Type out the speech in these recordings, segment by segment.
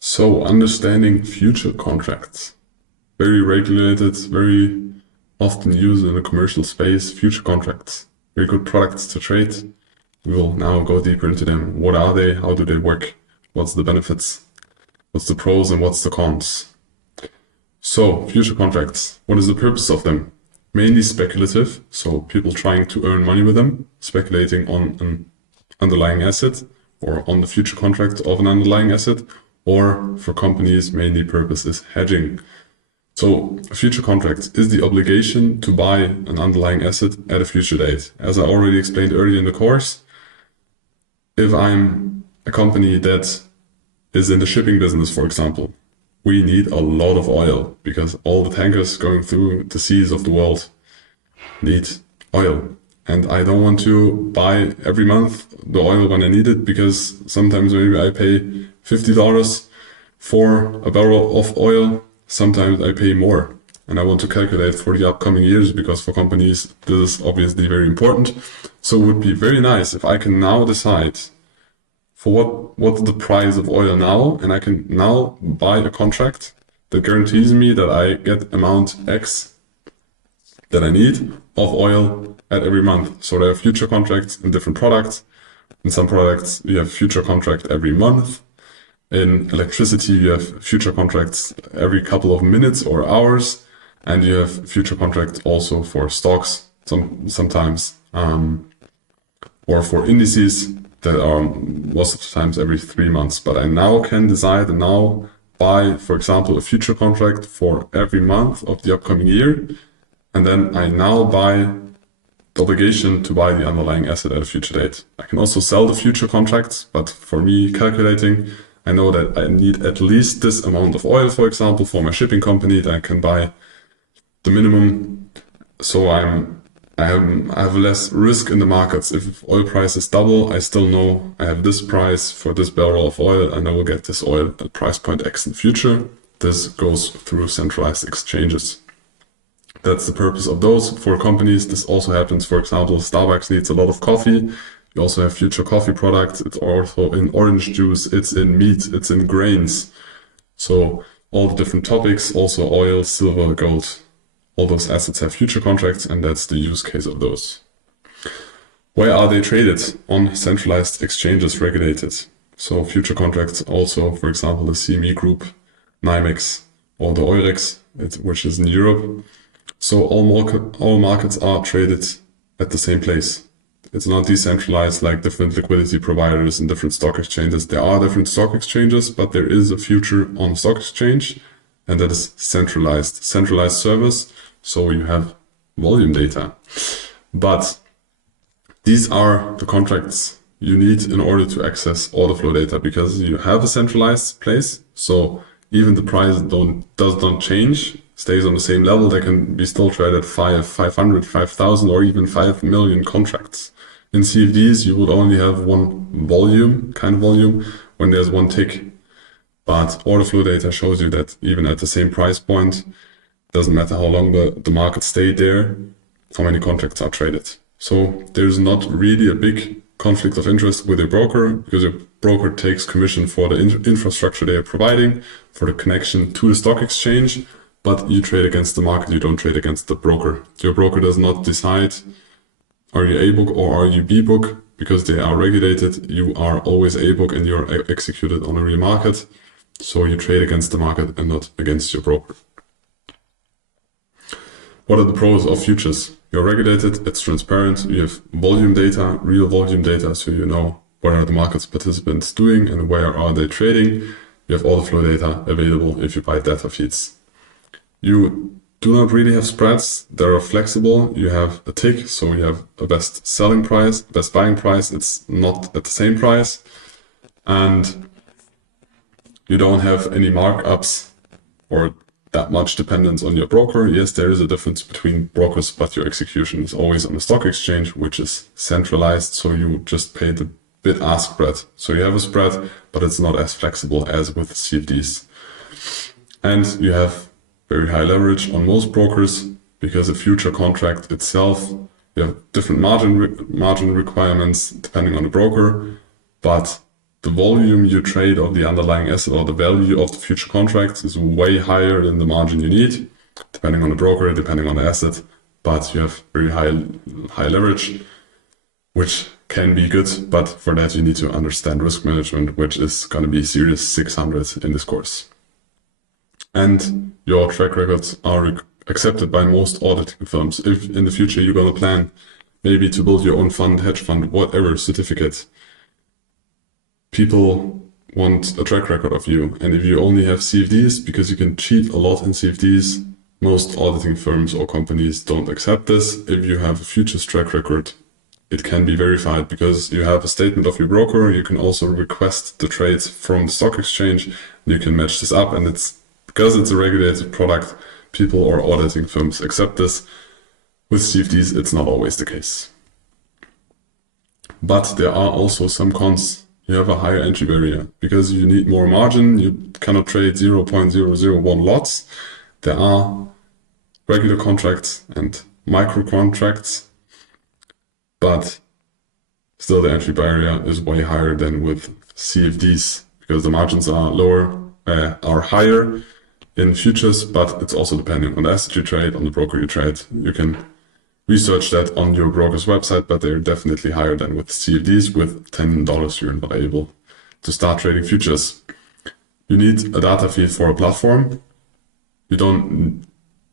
So understanding future contracts. Very regulated, very often used in the commercial space, future contracts. Very good products to trade. We will now go deeper into them. What are they? How do they work? What's the benefits? What's the pros and what's the cons? So, future contracts. What is the purpose of them? Mainly speculative, so people trying to earn money with them, speculating on an underlying asset or on the future contract of an underlying asset, or for companies, mainly purpose is hedging. So a future contract is the obligation to buy an underlying asset at a future date. As I already explained earlier in the course, if I'm a company that is in the shipping business, for example, we need a lot of oil because all the tankers going through the seas of the world need oil. And I don't want to buy every month the oil when I need it because sometimes maybe I pay $50 for a barrel of oil. Sometimes I pay more. And I want to calculate for the upcoming years because for companies, this is obviously very important. So it would be very nice if I can now decide for what's the price of oil now, and I can now buy a contract that guarantees me that I get amount X that I need of oil at every month. So there are future contracts in different products. In some products, you have future contract every month. In electricity, you have future contracts every couple of minutes or hours, and you have future contracts also for stocks sometimes, or for indices that are most of the times every 3 months. But I now can decide and now buy, for example, a future contract for every month of the upcoming year, and then I now buy the obligation to buy the underlying asset at a future date. I can also sell the future contracts, but for me calculating, I know that I need at least this amount of oil, for example, for my shipping company, that I can buy the minimum. So I have less risk in the markets. If oil prices double, I still know I have this price for this barrel of oil and I will get this oil at price point X in the future. This goes through centralized exchanges. That's the purpose of those. For companies, this also happens. For example, Starbucks needs a lot of coffee. You also have future coffee products. It's also in orange juice, it's in meat, it's in grains. So all the different topics, also oil, silver, gold, all those assets have future contracts, and that's the use case of those. Where are they traded? On centralized exchanges regulated. So future contracts also, for example, the CME Group, NYMEX, or the Eurex, which is in Europe. So all markets are traded at the same place. It's not decentralized like different liquidity providers and different stock exchanges. There are different stock exchanges, but there is a future on stock exchange, and that is centralized service. So you have volume data. But these are the contracts you need in order to access order flow data, because you have a centralized place. So even the price does not change, stays on the same level. They can be still traded 500, 5,000, or even 5 million contracts. In CFDs, you would only have one volume, when there's one tick. But order flow data shows you that even at the same price point, doesn't matter how long the market stayed there, how many contracts are traded. So there's not really a big conflict of interest with your broker, because your broker takes commission for the infrastructure they are providing, for the connection to the stock exchange, but you trade against the market, you don't trade against the broker. Your broker does not decide, are you A book or are you B book? Because they are regulated, you are always A book and you're executed on a real market. So you trade against the market and not against your broker. What are the pros of futures? You're regulated, it's transparent, you have volume data, real volume data, so you know what are the market participants doing and where are they trading. You have all the flow data available if you buy data feeds. You do not really have spreads, they're flexible. You have a tick, so you have a best selling price, best buying price, it's not at the same price. And you don't have any markups or that much dependence on your broker. Yes, there is a difference between brokers, but your execution is always on the stock exchange, which is centralized. So you just pay the bid-ask spread. So you have a spread, but it's not as flexible as with CFDs. And you have very high leverage on most brokers, because a future contract itself, you have different margin requirements depending on the broker, but the volume you trade of the underlying asset or the value of the future contract is way higher than the margin you need, depending on the broker, depending on the asset, but you have very high leverage, which can be good, but for that you need to understand risk management, which is going to be Series 600 in this course. And your track records are accepted by most auditing firms. If in the future you're going to plan maybe to build your own fund, hedge fund, whatever certificate, people want a track record of you. And if you only have CFDs, because you can cheat a lot in CFDs, most auditing firms or companies don't accept this. If you have a futures track record, it can be verified because you have a statement of your broker. You can also request the trades from the stock exchange. You can match this up, and it's because it's a regulated product, people or auditing firms accept this. With CFDs, it's not always the case. But there are also some cons. You have a higher entry barrier because you need more margin. You cannot trade 0.001 lots. There are regular contracts and micro contracts, but still the entry barrier is way higher than with CFDs because the margins are higher in futures, but it's also depending on the asset you trade, on the broker you trade. You can research that on your broker's website, but they're definitely higher than with CFDs. With $10, you're not able to start trading futures. You need a data feed for a platform. You don't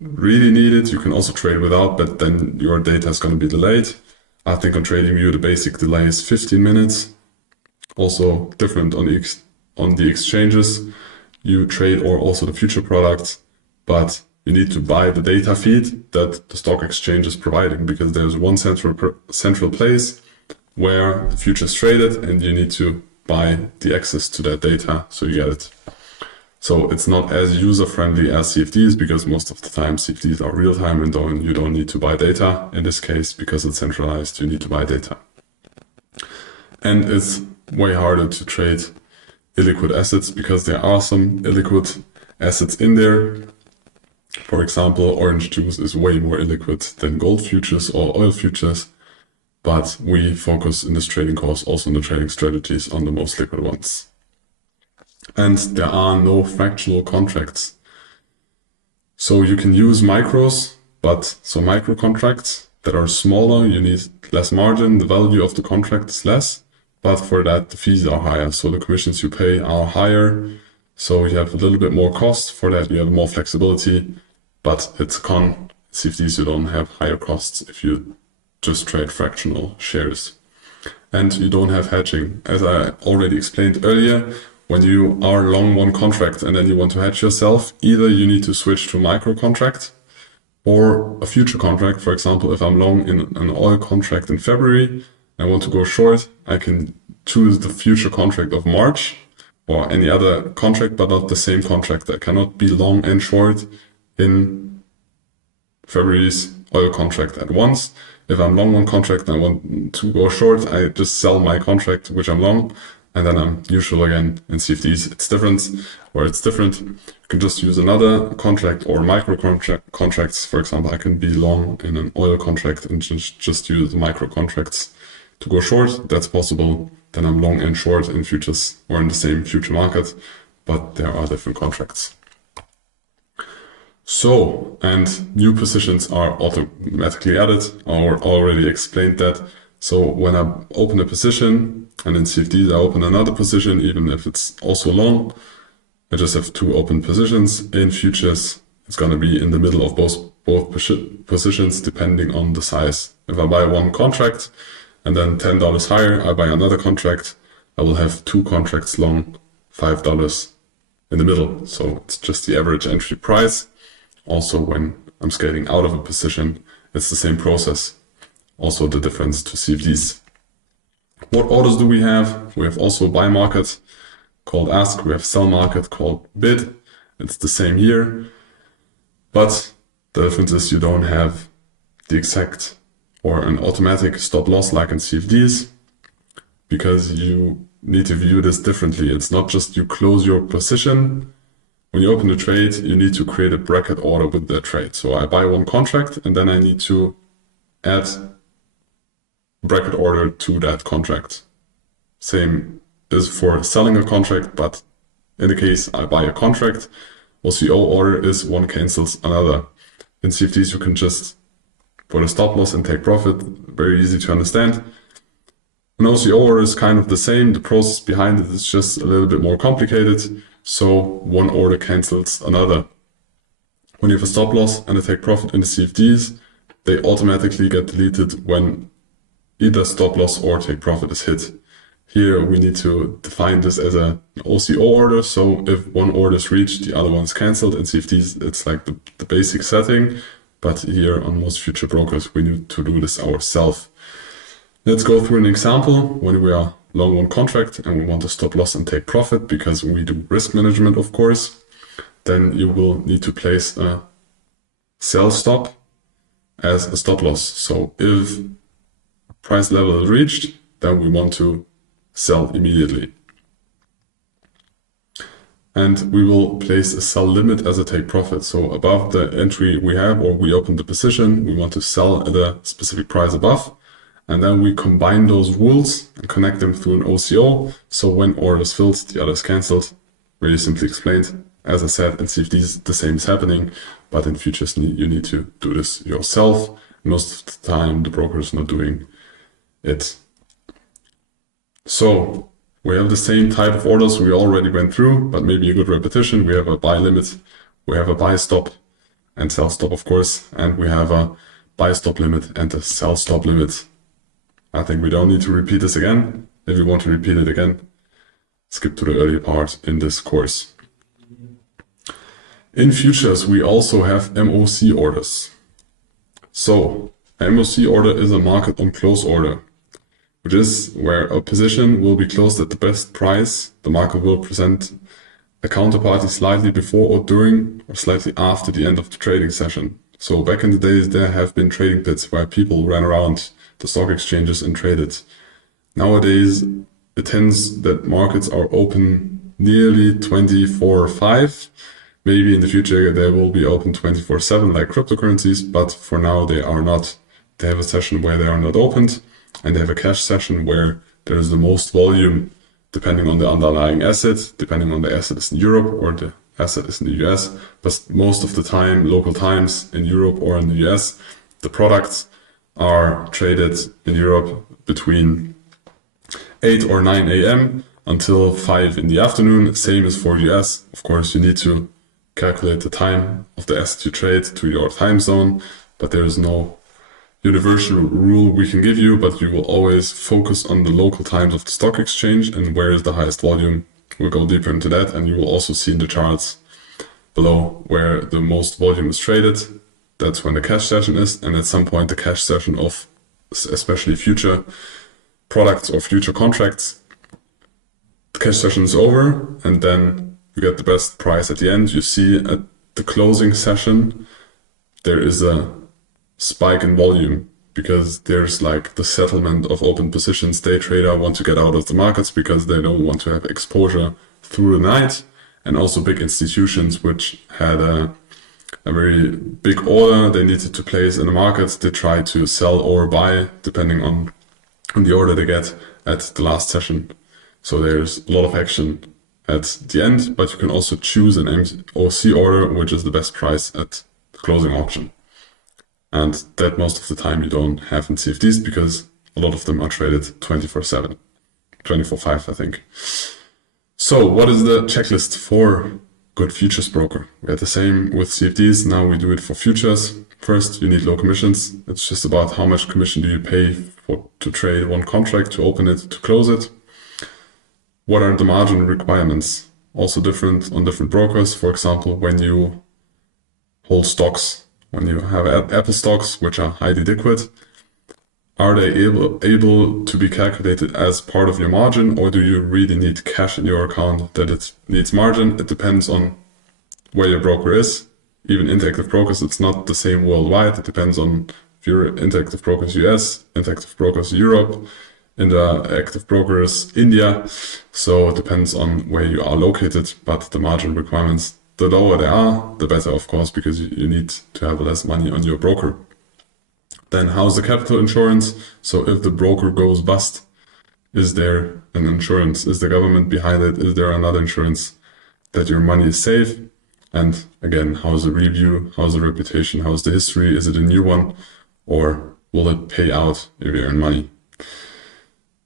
really need it. You can also trade without, but then your data is going to be delayed. I think on TradingView, the basic delay is 15 minutes. Also different on the exchanges you trade or also the future products, but you need to buy the data feed that the stock exchange is providing because there's one central place where the future is traded, and you need to buy the access to that data so you get it. So it's not as user-friendly as CFDs because most of the time CFDs are real-time and you don't need to buy data. In this case, because it's centralized, you need to buy data. And it's way harder to trade illiquid assets because there are some illiquid assets in there. For example, orange juice is way more illiquid than gold futures or oil futures, but we focus in this trading course also on the trading strategies on the most liquid ones. And there are no fractional contracts. So you can use micros, but so micro contracts that are smaller, you need less margin, the value of the contract is less, but for that the fees are higher. So the commissions you pay are higher. So you have a little bit more cost. For that you have more flexibility, but it's con. CFDs you don't have higher costs if you just trade fractional shares. And you don't have hedging. As I already explained earlier, when you are long one contract and then you want to hedge yourself, either you need to switch to micro contract or a future contract. For example, if I'm long in an oil contract in February, I want to go short, I can choose the future contract of March or any other contract, but not the same contract. I cannot be long and short in February's oil contract at once. If I'm long one contract and I want to go short, I just sell my contract, which I'm long, and then I'm neutral again. In CFDs, it's different. You can just use another contract or micro contracts. For example, I can be long in an oil contract and just use the micro contracts to go short. That's possible. Then I'm long and short in futures or in the same future market, but there are different contracts. So, and new positions are automatically added. I already explained that. So when I open a position and in CFDs I open another position, even if it's also long, I just have two open positions. In futures, it's going to be in the middle of both positions depending on the size. If I buy one contract and then $10 higher, I buy another contract, I will have two contracts long, $5 in the middle. So it's just the average entry price. Also, when I'm scaling out of a position, it's the same process. Also the difference to CFDs. What orders do we have? We have also buy market called ask. We have sell market called bid. It's the same here. But the difference is you don't have the exact or an automatic stop loss like in CFDs because you need to view this differently. It's not just you close your position. When you open a trade, you need to create a bracket order with that trade. So I buy one contract and then I need to add bracket order to that contract. Same is for selling a contract, but in the case I buy a contract, OCO order is one cancels another. In CFDs, you can just put a stop loss and take profit. Very easy to understand. An OCO order is kind of the same. The process behind it is just a little bit more complicated. So one order cancels another. When you have a stop loss and a take profit in the CFDs, they automatically get deleted when either stop loss or take profit is hit. Here we need to define this as an OCO order. So if one order is reached, the other one is cancelled. In CFDs, it's like the basic setting. But here on most future brokers, we need to do this ourselves. Let's go through an example when we are long one contract and we want to stop loss and take profit because we do risk management, of course. Then you will need to place a sell stop as a stop loss. So if price level is reached, then we want to sell immediately. And we will place a sell limit as a take profit. So above the entry we have, or we open the position, we want to sell at a specific price above. And then we combine those rules and connect them through an OCO. So when order is filled, the other is cancelled. Really simply explained. As I said, in CFDs, the same is happening, but in futures, you need to do this yourself. Most of the time, the broker is not doing it. So we have the same type of orders we already went through, but maybe a good repetition. We have a buy limit, we have a buy stop and sell stop, of course, and we have a buy stop limit and a sell stop limit. I think we don't need to repeat this again. If you want to repeat it again, skip to the earlier part in this course. In futures, we also have MOC orders. So a MOC order is a market on close order, which is where a position will be closed at the best price. The market will present a counterparty slightly before or during or slightly after the end of the trading session. So back in the days, there have been trading pits where people ran around the stock exchanges and traded. Nowadays, it tends that markets are open nearly 24/5. Maybe in the future they will be open 24/7 like cryptocurrencies, but for now they are not. They have a session where they are not opened, and they have a cash session where there is the most volume depending on the underlying asset, depending on the asset is in Europe or the asset is in the US. But most of the time, local times in Europe or in the US, the products are traded in Europe between 8 or 9 a.m. until 5 in the afternoon. Same as for US. Of course, you need to calculate the time of the asset you trade to your time zone, but there is no universal rule we can give you, but you will always focus on the local times of the stock exchange and where is the highest volume. We'll go deeper into that, and you will also see in the charts below where the most volume is traded. That's when the cash session is, and at some point the cash session of especially future products or future contracts, the cash session is over, and then you get the best price at the end. You see at the closing session, there is a spike in volume because there's like the settlement of open positions. Day trader want to get out of the markets because they don't want to have exposure through the night. And also big institutions which had a very big order they needed to place in the markets, they try to sell or buy depending on the order they get at the last session. So there's a lot of action at the end, but you can also choose an MOC order, which is the best price at the closing auction. And that most of the time you don't have in CFDs because a lot of them are traded 24/7, 24/5, I think. So what is the checklist for good futures broker? We had the same with CFDs. Now we do it for futures. First, you need low commissions. It's just about how much commission do you pay to trade one contract, to open it, to close it. What are the margin requirements? Also different on different brokers. For example, when you hold stocks, when you have Apple stocks, which are highly liquid, are they able to be calculated as part of your margin, or do you really need cash in your account that it needs margin? It depends on where your broker is. Even interactive brokers, it's not the same worldwide. It depends on if your interactive brokers US, interactive brokers Europe, interactive brokers India. So it depends on where you are located, but the margin requirements, the lower they are, the better, of course, because you need to have less money on your broker. Then how's the capital insurance? So if the broker goes bust, Is there an insurance? Is the government behind it? Is there another insurance that your money is safe? And again, how's the review? How's the reputation? How's the history? Is it a new one? Or will it pay out if you earn money?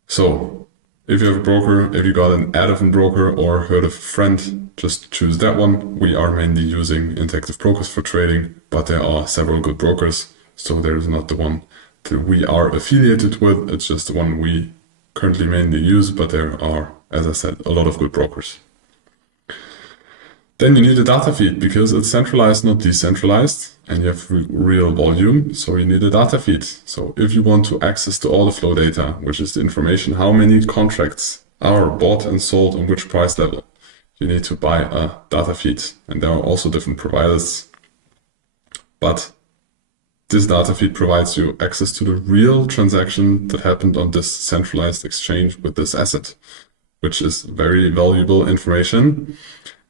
So if you have a broker, if you got an ad of a broker or heard of a friend, just choose that one. We are mainly using Interactive Brokers for trading, but there are several good brokers. So there is not the one that we are affiliated with. It's just the one we currently mainly use, but there are, as I said, a lot of good brokers. Then you need a data feed because it's centralized, not decentralized, and you have real volume, so you need a data feed. So if you want to access the order flow data, which is the information, how many contracts are bought and sold on which price level, you need to buy a data feed. And there are also different providers, but this data feed provides you access to the real transaction that happened on this centralized exchange with this asset, which is very valuable information.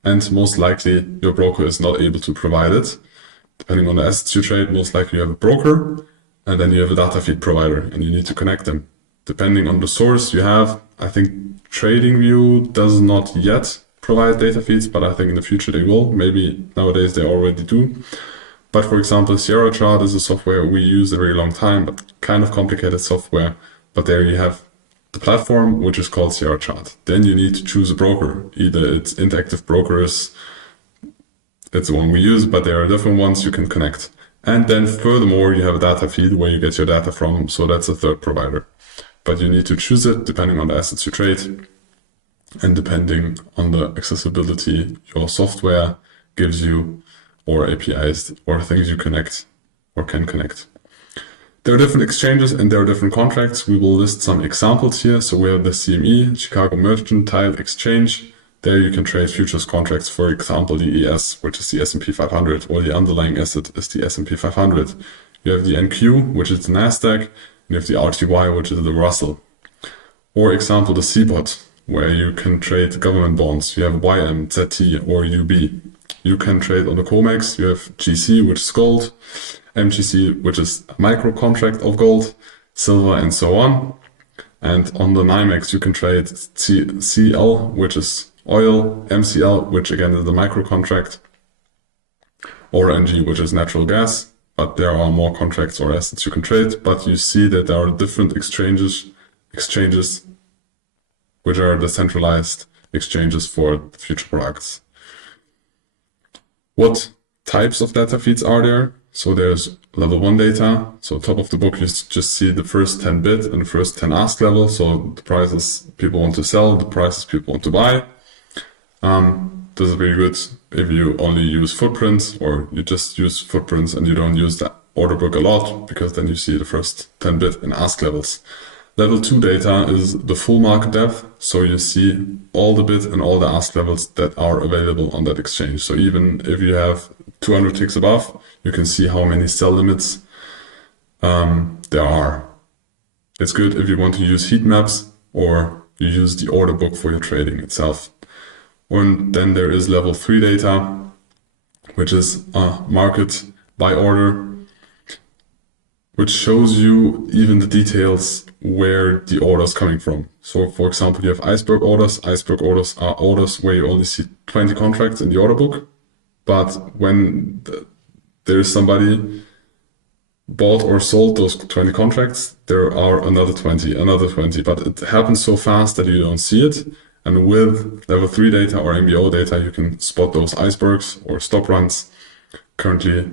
And most likely your broker is not able to provide it. Depending on the assets you trade, most likely you have a broker and then you have a data feed provider and you need to connect them. Depending on the source you have, I think TradingView does not yet provide data feeds, but I think in the future they will. Maybe nowadays they already do. But for example, Sierra Chart is a software we use a very long time, but kind of complicated software. But there you have the platform, which is called Sierra Chart. Then you need to choose a broker. Either it's Interactive Brokers, it's the one we use, but there are different ones you can connect. And then furthermore, you have a data feed where you get your data from, so that's a third provider. But you need to choose it depending on the assets you trade and depending on the accessibility your software gives you, or APIs, or things you connect or can connect. There are different exchanges and there are different contracts. We will list some examples here. So we have the CME, Chicago Mercantile Exchange. There you can trade futures contracts, for example, the ES, which is the S&P 500, or the underlying asset is the S&P 500. You have the NQ, which is the NASDAQ, and you have the RTY, which is the Russell. Or example, the CBOT, where you can trade government bonds. You have YM, ZT, or UB. You can trade on the COMEX. You have GC, which is gold, MGC, which is a micro contract of gold, silver, and so on. And on the NYMEX, you can trade CL, which is oil, MCL, which again is the micro contract, or NG, which is natural gas. But there are more contracts or assets you can trade. But you see that there are different exchanges, which are the centralized exchanges for future products. What types of data feeds are there? So there's level 1 data. So top of the book, you just see the first 10 bid and the first 10 ask level. So the prices people want to sell, the prices people want to buy. This is very good if you only use footprints or you just use footprints and you don't use the order book a lot, because then you see the first 10 bid and ask levels. Level 2 data is the full market depth. So you see all the bid and all the ask levels that are available on that exchange. So even if you have 200 ticks above, you can see how many sell limits there are. It's good if you want to use heat maps or you use the order book for your trading itself. And then there is level 3 data, which is market by order, which shows you even the details where the order is coming from. So for example, you have iceberg orders. Iceberg orders are orders where you only see 20 contracts in the order book. But when there is somebody bought or sold those 20 contracts, there are another 20, but it happens so fast that you don't see it. And with level 3 data or MBO data, you can spot those icebergs or stop runs. Currently,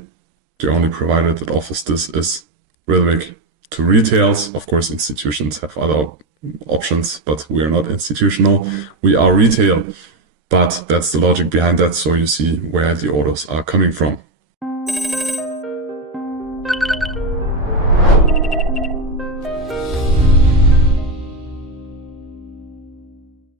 the only provider that offers this is Rhythmic to retails. Of course, institutions have other options, but we are not institutional. We are retail, but that's the logic behind that. So you see where the orders are coming from.